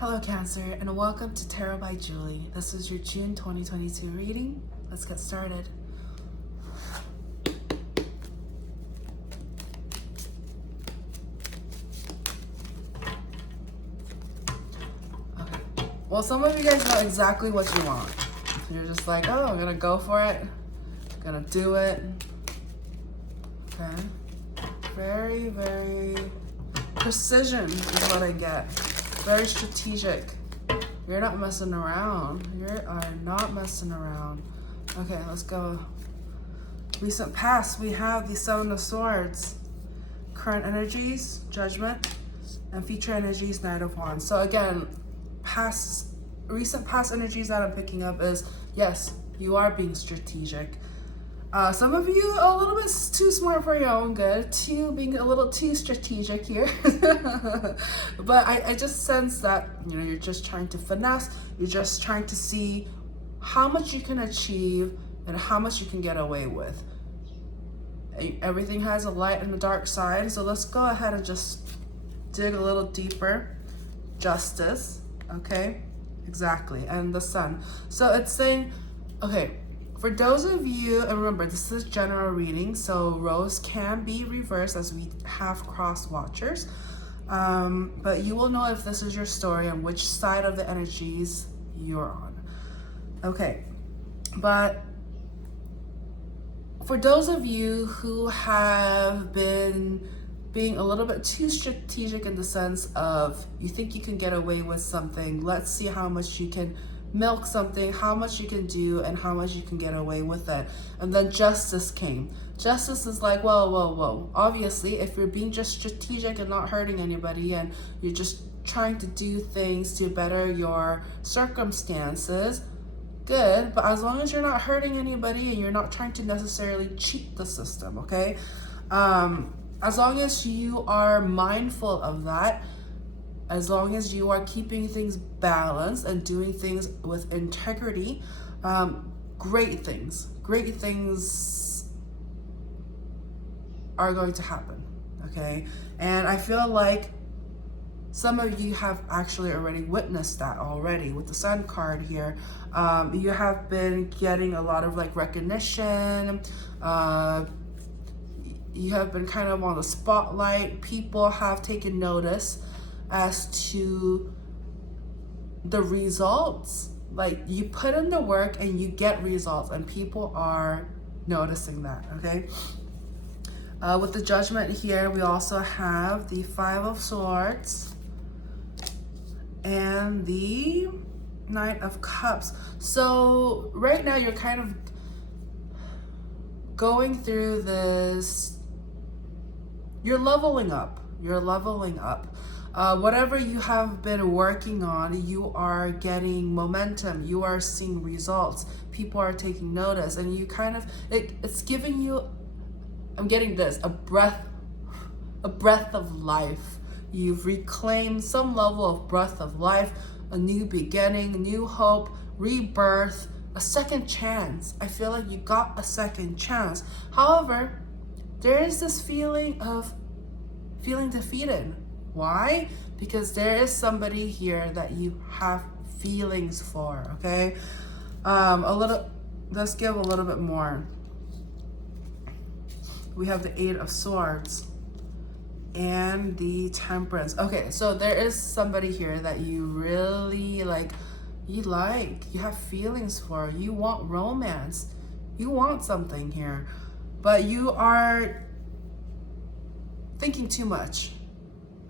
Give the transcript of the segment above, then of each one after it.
Hello Cancer, and welcome to Tarot by Julie. This is your June 2022 reading. Let's get started. Okay. Well, some of you guys know exactly what you want. You're just like, oh, I'm gonna go for it. I'm gonna do it. Okay. Very, very precision is what I get. Very strategic. You're not messing around. You are not messing around. Okay, let's go. Recent past, we have the Seven of Swords. Current energies, Judgment, and future energies, Knight of Wands. So again, recent past energies that I'm picking up is, yes, you are being strategic. Some of you are a little bit too smart for your own good, being a little too strategic here. But I just sense that, you're just trying to finesse, you're just trying to see how much you can achieve and how much you can get away with. Everything has a light and a dark side, so let's go ahead and just dig a little deeper. Justice, okay, exactly, and the Sun. So it's saying, okay, for those of you, and remember, this is general reading, so roles can be reversed as we have cross watchers. But you will know if this is your story and which side of the energies you're on. Okay, but for those of you who have been being a little bit too strategic in the sense of you think you can get away with something, let's see how much you can milk something, how much you can do, and how much you can get away with it. And then justice came. Justice is like, whoa. Obviously, if you're being just strategic and not hurting anybody, and you're just trying to do things to better your circumstances, good. But as long as you're not hurting anybody and you're not trying to necessarily cheat the system, okay? As long as you are mindful of that, as long as you are keeping things balanced and doing things with integrity, great things are going to happen, okay? And I feel like some of you have actually already witnessed that already with the Sun card here. You have been getting a lot of recognition. You have been kind of on the spotlight. People have taken notice as to the results. Like, you put in the work and you get results, and people are noticing that, okay? With the Judgment here, we also have the Five of Swords and the Knight of Cups. So right now you're kind of going through this, you're leveling up. Whatever you have been working on, you are getting momentum, you are seeing results, people are taking notice, and you kind of, it's giving you, I'm getting this, a breath of life. You've reclaimed some level of breath of life, a new beginning, new hope, rebirth, a second chance. I feel like you got a second chance. However, there is this feeling of feeling defeated. Why? Because there is somebody here that you have feelings for, okay? Let's give a little bit more. We have the Eight of Swords and the Temperance. Okay, so there is somebody here that you really you have feelings for, you want romance, you want something here, but you are thinking too much.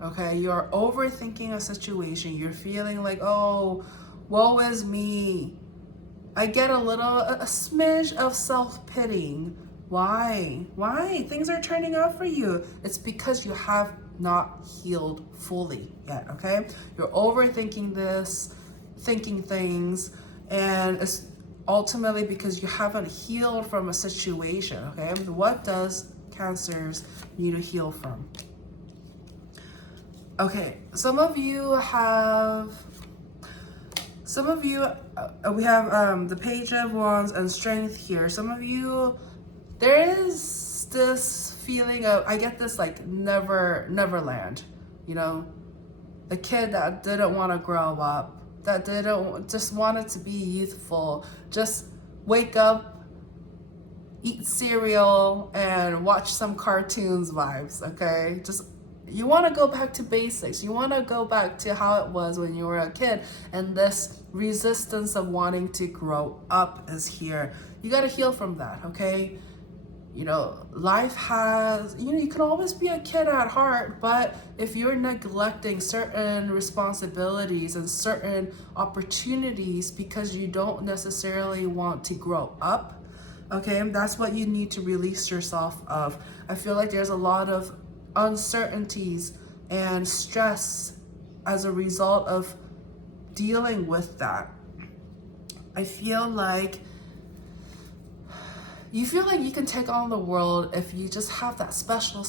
Okay, you're overthinking a situation. You're feeling like, oh, woe is me. I get a smidge of self-pitying. Why? Things are turning out for you. It's because you have not healed fully yet, okay? You're overthinking this, thinking things, and it's ultimately because you haven't healed from a situation, okay? What does Cancers need to heal from? Okay, we have the Page of Wands and Strength here. Some of you, there is this feeling of, I get this Neverland, the kid that didn't want to grow up, that didn't just wanted to be youthful, just wake up, eat cereal, and watch some cartoons vibes, okay? Just, you want to go back to basics. You want to go back to how it was when you were a kid, and this resistance of wanting to grow up is here. You got to heal from that, okay? You know, life has, you know, you can always be a kid at heart, but if you're neglecting certain responsibilities and certain opportunities because you don't necessarily want to grow up, okay, that's what you need to release yourself of. I feel like there's a lot of uncertainties and stress as a result of dealing with that. I feel like you can take on the world if you just have that special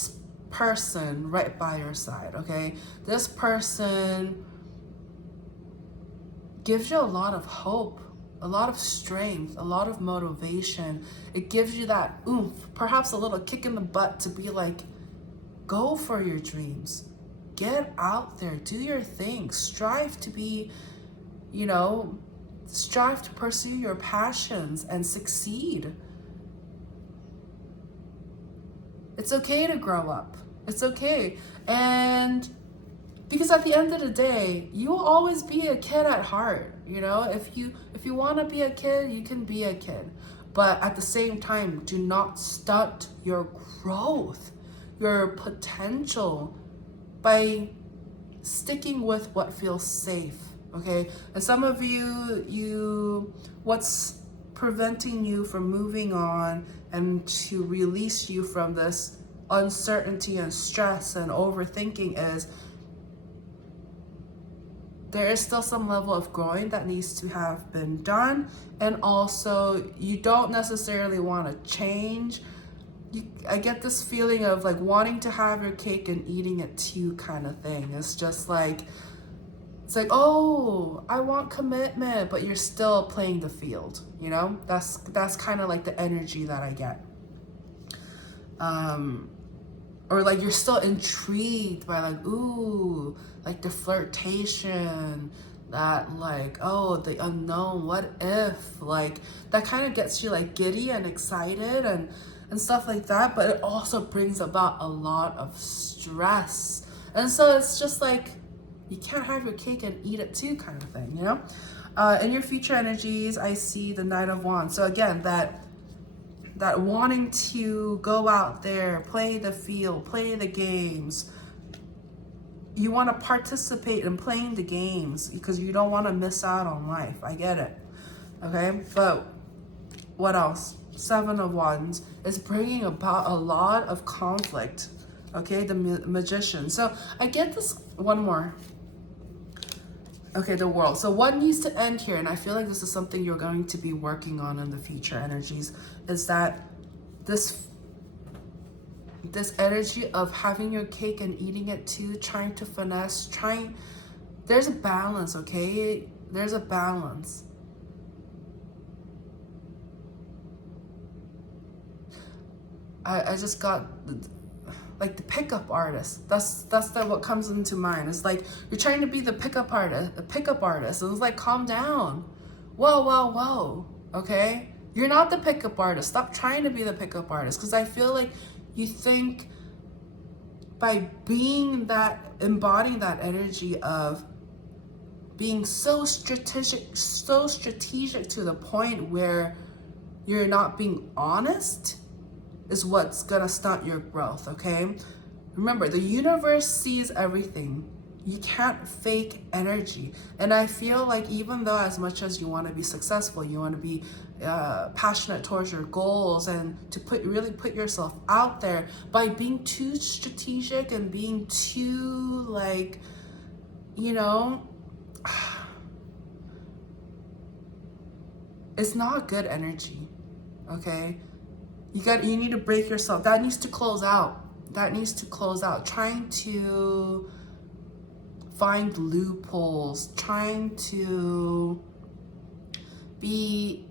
person right by your side, okay? This person gives you a lot of hope, a lot of strength, a lot of motivation. It gives you that oomph, perhaps a little kick in the butt to be like, go for your dreams. Get out there, do your thing, strive to be, you know, strive to pursue your passions and succeed. It's okay to grow up. It's okay. And because at the end of the day, you will always be a kid at heart. You know, if you want to be a kid, you can be a kid. But at the same time, do not stunt your growth, your potential by sticking with what feels safe, okay? And some of you, what's preventing you from moving on and to release you from this uncertainty and stress and overthinking is there is still some level of growing that needs to have been done. And also, you don't necessarily want to change. I get this feeling of like wanting to have your cake and eating it too kind of thing. It's just like, it's like, oh, I want commitment, but you're still playing the field, you know? That's kind of like the energy that I get. Or like you're still intrigued by like, ooh, like the flirtation, that like, oh, the unknown, what if, like that kind of gets you like giddy and excited and stuff like that, but it also brings about a lot of stress. And so it's just like, you can't have your cake and eat it too kind of thing, you know? In your future energies, I see the Knight of Wands. So again, that wanting to go out there, play the field, play the games. You want to participate in playing the games because you don't want to miss out on life. I get it, okay? But what else? Seven of Wands is bringing about a lot of conflict, okay? The Magician. So I get this, one more. Okay, the World. So what needs to end here, and I feel like this is something you're going to be working on in the future energies, is that this energy of having your cake and eating it too, trying to finesse, there's a balance, okay? There's a balance. I just got like the pickup artist. That's what comes into mind. It's like you're trying to be the pickup artist, and it's like, calm down. Whoa, okay? You're not the pickup artist. Stop trying to be the pickup artist, because I feel like you think by being that, embodying that energy of being so strategic to the point where you're not being honest is what's gonna stunt your growth, okay? Remember, the universe sees everything. You can't fake energy. And I feel like even though as much as you want to be successful, you want to be passionate towards your goals and to really put yourself out there, by being too strategic and being too like, you know, it's not good energy, okay? You need to break yourself. That needs to close out. Trying to find loopholes, trying to be,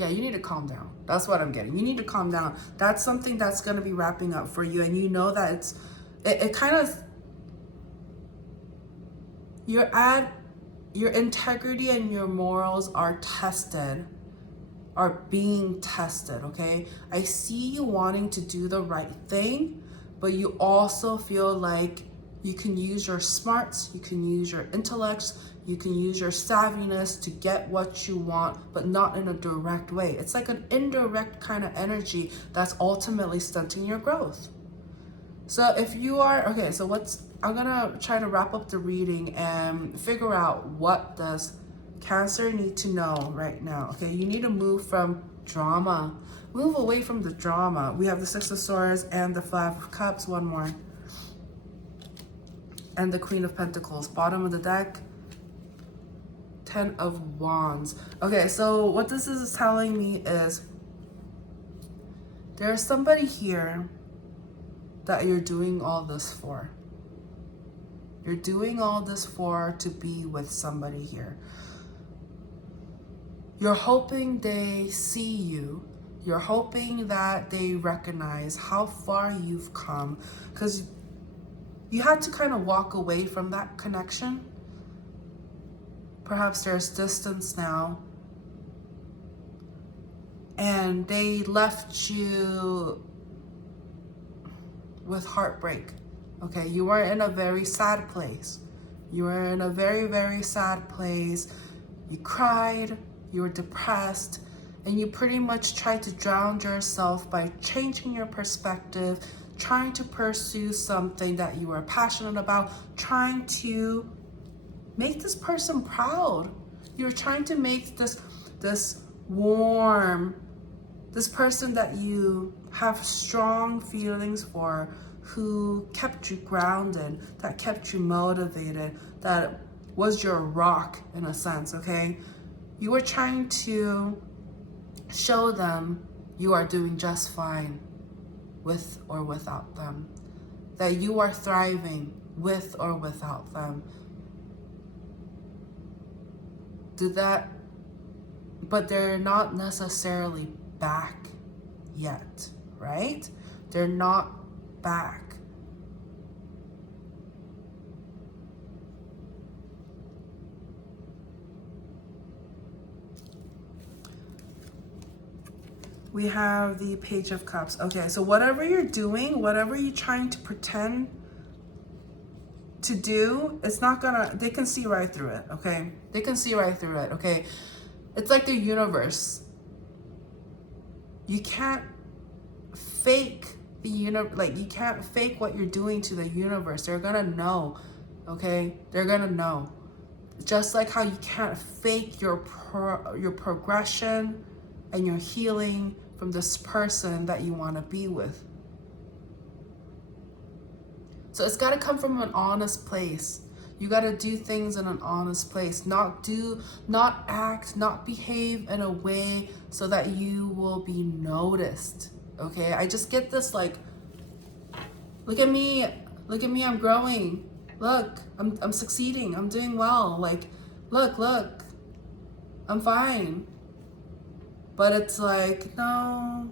Yeah, you need to calm down. That's what I'm getting. You need to calm down. That's something that's going to be wrapping up for you. And you know that it kind of, your integrity and your morals are tested, are being tested, okay? I see you wanting to do the right thing, but you also feel like you can use your smarts, you can use your intellects, you can use your savviness to get what you want, but not in a direct way. It's like an indirect kind of energy that's ultimately stunting your growth. So if you are, okay, so I'm gonna try to wrap up the reading and figure out what does Cancer need to know right now. Okay, you need to move from drama. Move away from the drama. We have the Six of Swords and the Five of Cups, one more. And the Queen of Pentacles. Bottom of the deck, Ten of Wands. Okay, so what this is telling me is there's somebody here that you're doing all this for. You're doing all this for to be with somebody here. You're hoping they see you. You're hoping that they recognize how far you've come, because you had to kind of walk away from that connection. Perhaps there's distance now, and they left you with heartbreak. Okay, you were in a very sad place. You were in a very, very sad place. You cried, you were depressed, and you pretty much tried to drown yourself by changing your perspective, trying to pursue something that you were passionate about, trying to make this person proud. You're trying to make this warm, this person that you have strong feelings for, who kept you grounded, that kept you motivated, that was your rock in a sense, okay? You were trying to show them you are doing just fine with or without them, that you are thriving with or without them. But they're not necessarily back yet, right? They're not back. We have the Page of Cups. Okay, so whatever you're doing, whatever you're trying to pretend to do, it's not gonna, they can see right through it, okay? They can see right through it, okay? It's like the universe. You can't fake the universe, like you can't fake what you're doing to the universe. They're gonna know, okay? They're gonna know. Just like how you can't fake your progression and your healing from this person that you want to be with. So it's got to come from an honest place. You got to do things in an honest place, not act, not behave in a way so that you will be noticed. Okay, I just get this like, look at me, I'm growing. Look, I'm succeeding, I'm doing well. Like, look, I'm fine. But it's like, no,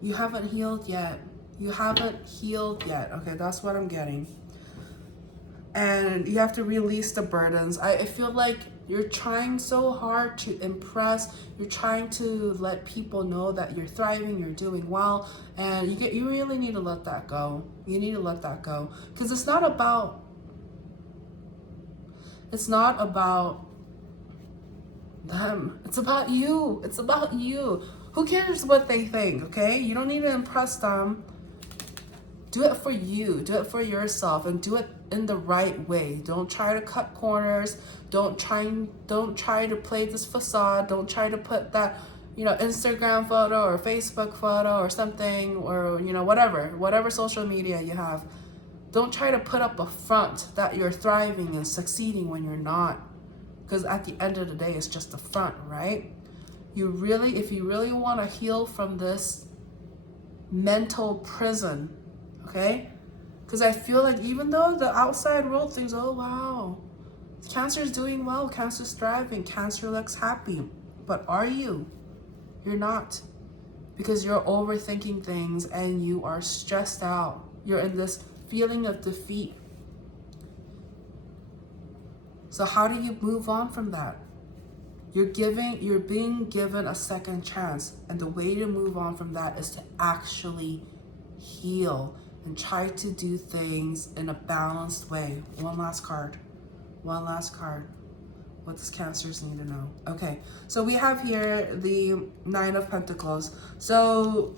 you haven't healed yet. You haven't healed yet. Okay, that's what I'm getting. And you have to release the burdens. I feel like you're trying so hard to impress. You're trying to let people know that you're thriving, you're doing well. And you really need to let that go. You need to let that go. Because it's not about them. It's about you. It's about you. Who cares what they think, okay? You don't need to impress them. Do it for you. Do it for yourself, and do it in the right way. Don't try to cut corners. Don't try to play this facade. Don't try to put that, Instagram photo or Facebook photo or something, or whatever social media you have. Don't try to put up a front that you're thriving and succeeding when you're not. Because at the end of the day, it's just a front, right? If you really want to heal from this mental prison, okay? Because I feel like even though the outside world thinks, oh, wow, Cancer is doing well, Cancer's thriving, Cancer looks happy. But are you? You're not. Because you're overthinking things and you are stressed out. You're in this feeling of defeat. So how do you move on from that? You're being given a second chance. And the way to move on from that is to actually heal and try to do things in a balanced way. One last card. One last card. What does Cancers need to know? Okay, so we have here the Nine of Pentacles. So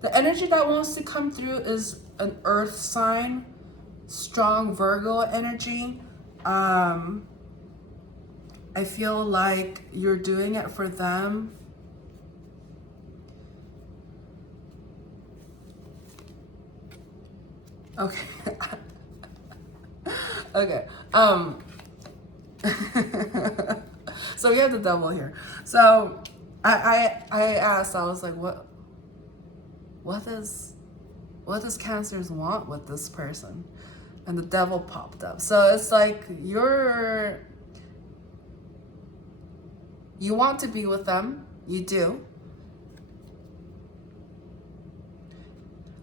the energy that wants to come through is an earth sign, strong Virgo energy. I feel like you're doing it for them. Okay. Okay. So we have the Devil here. So I asked, I was like, what does Cancers want with this person? And the Devil popped up. So it's like you want to be with them. You do.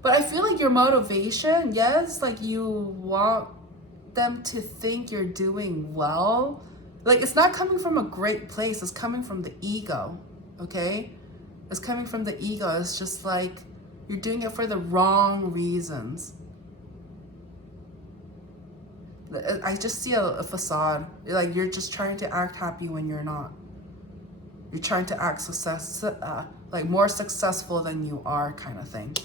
But I feel like your motivation, yes, like you want them to think you're doing well. Like, it's not coming from a great place. It's coming from the ego, okay? It's coming from the ego. It's just like you're doing it for the wrong reasons. I just see a facade. Like, you're just trying to act happy when you're not. You're trying to act like more successful than you are, kind of thing.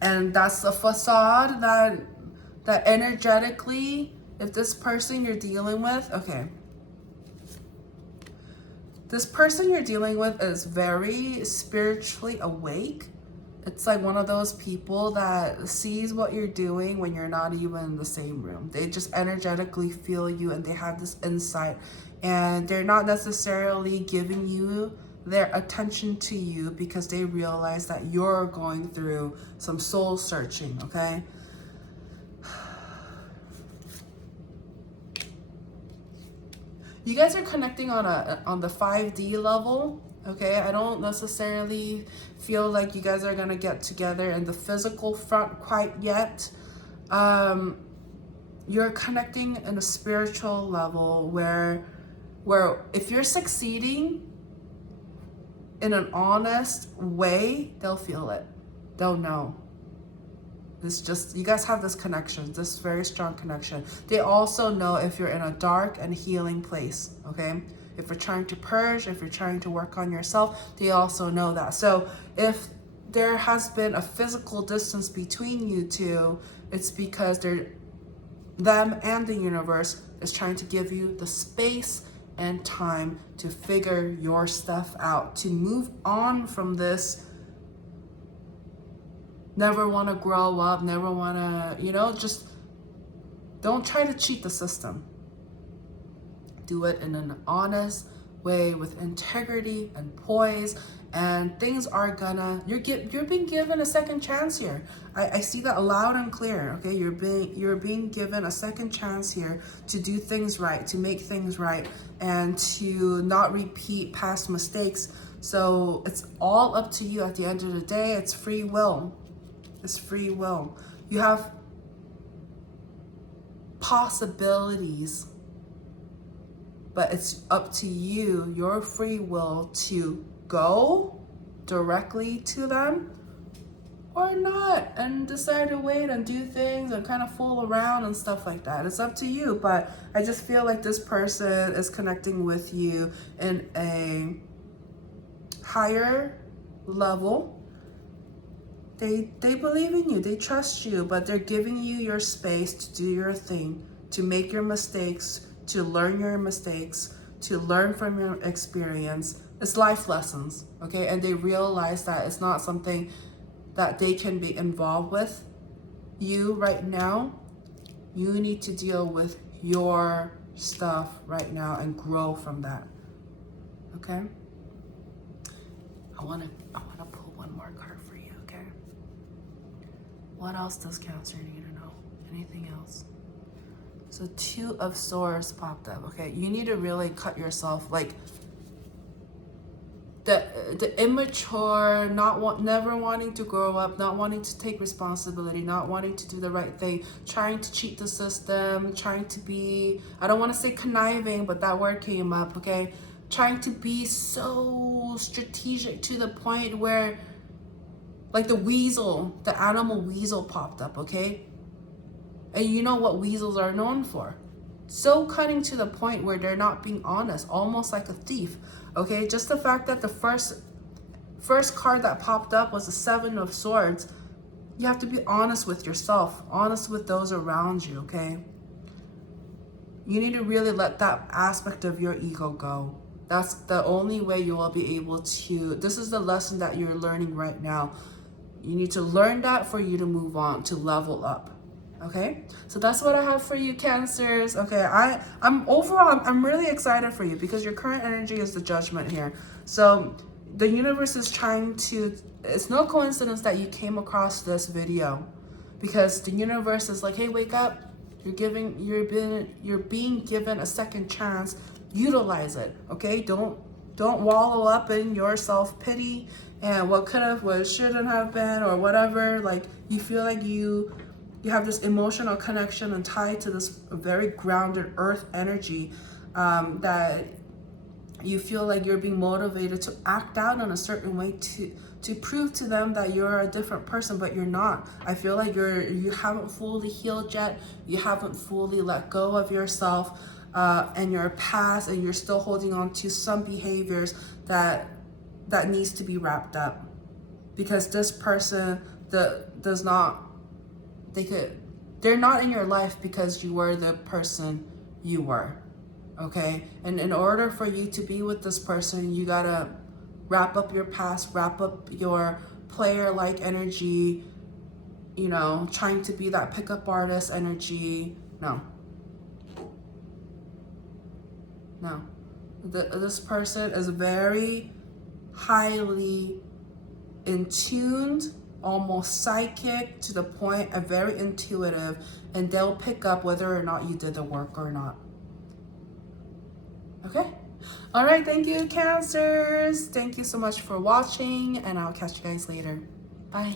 And that's the facade that energetically, if this person you're dealing with, okay. This person you're dealing with is very spiritually awake. It's like one of those people that sees what you're doing when you're not even in the same room. They just energetically feel you and they have this insight. And they're not necessarily giving you their attention to you because they realize that you're going through some soul searching, okay? You guys are connecting on the 5D level, okay? I don't necessarily feel like you guys are gonna get together in the physical front quite yet. You're connecting in a spiritual level where if you're succeeding in an honest way, they'll feel it. They'll know. It's just, you guys have this connection, this very strong connection. They also know if you're in a dark and healing place, okay? If you're trying to purge, if you're trying to work on yourself, they also know that. So if there has been a physical distance between you two, it's because them and the universe is trying to give you the space and time to figure your stuff out, to move on from this. Never want to grow up, never want to, just don't try to cheat the system. Do it in an honest way with integrity and poise, and things are gonna, you're being given a second chance here. I see that loud and clear, okay? You're being given a second chance here to do things right, to make things right, and to not repeat past mistakes. So it's all up to you at the end of the day. It's free will. It's free will. You have possibilities, but it's up to you, your free will, to go directly to them or not, and decide to wait and do things and kind of fool around and stuff like that. It's up to you, but I just feel like this person is connecting with you in a higher level. They believe in you, they trust you, but they're giving you your space to do your thing, to make your mistakes, to learn your mistakes, to learn from your experience. It's life lessons, okay? And they realize that it's not something that they can be involved with. You right now, you need to deal with your stuff right now and grow from that, okay? I wanna pull one more card for you, okay? What else does Cancer need to know? Anything else? So Two of Swords popped up, okay? You need to really cut yourself, like, the immature, never wanting to grow up, not wanting to take responsibility, not wanting to do the right thing, trying to cheat the system, trying to be, I don't want to say conniving, but that word came up, okay? Trying to be so strategic to the point where, like the weasel, the animal weasel popped up, okay? And you know what weasels are known for. So cutting to the point where they're not being honest, almost like a thief, okay? Just the fact that the first card that popped up was the Seven of Swords. You have to be honest with yourself, honest with those around you, okay? You need to really let that aspect of your ego go. That's the only way you will be able to, this is the lesson that you're learning right now. You need to learn that for you to move on, to level up. Okay, so that's what I have for you, Cancers. Okay, I'm really excited for you because your current energy is the Judgment here. So the universe is trying to, it's no coincidence that you came across this video, because the universe is like, hey, wake up. You're being given a second chance. Utilize it. Okay, don't wallow up in your self-pity and what could have, what shouldn't have been, or whatever. Like, you feel like you have this emotional connection and tie to this very grounded earth energy, that you feel like you're being motivated to act out in a certain way to prove to them that you're a different person, but you're not. I feel like you haven't fully healed yet. You haven't fully let go of yourself and your past, and you're still holding on to some behaviors that needs to be wrapped up, because this person they're not in your life because you were the person you were, okay? And in order for you to be with this person, you gotta wrap up your past, wrap up your player-like energy, you know, trying to be that pickup artist energy. No. This person is very highly in tuned, almost psychic to the point of very intuitive, and they'll pick up whether or not you did the work or not. Okay? All right, thank you, Cancers. Thank you so much for watching, and I'll catch you guys later. Bye.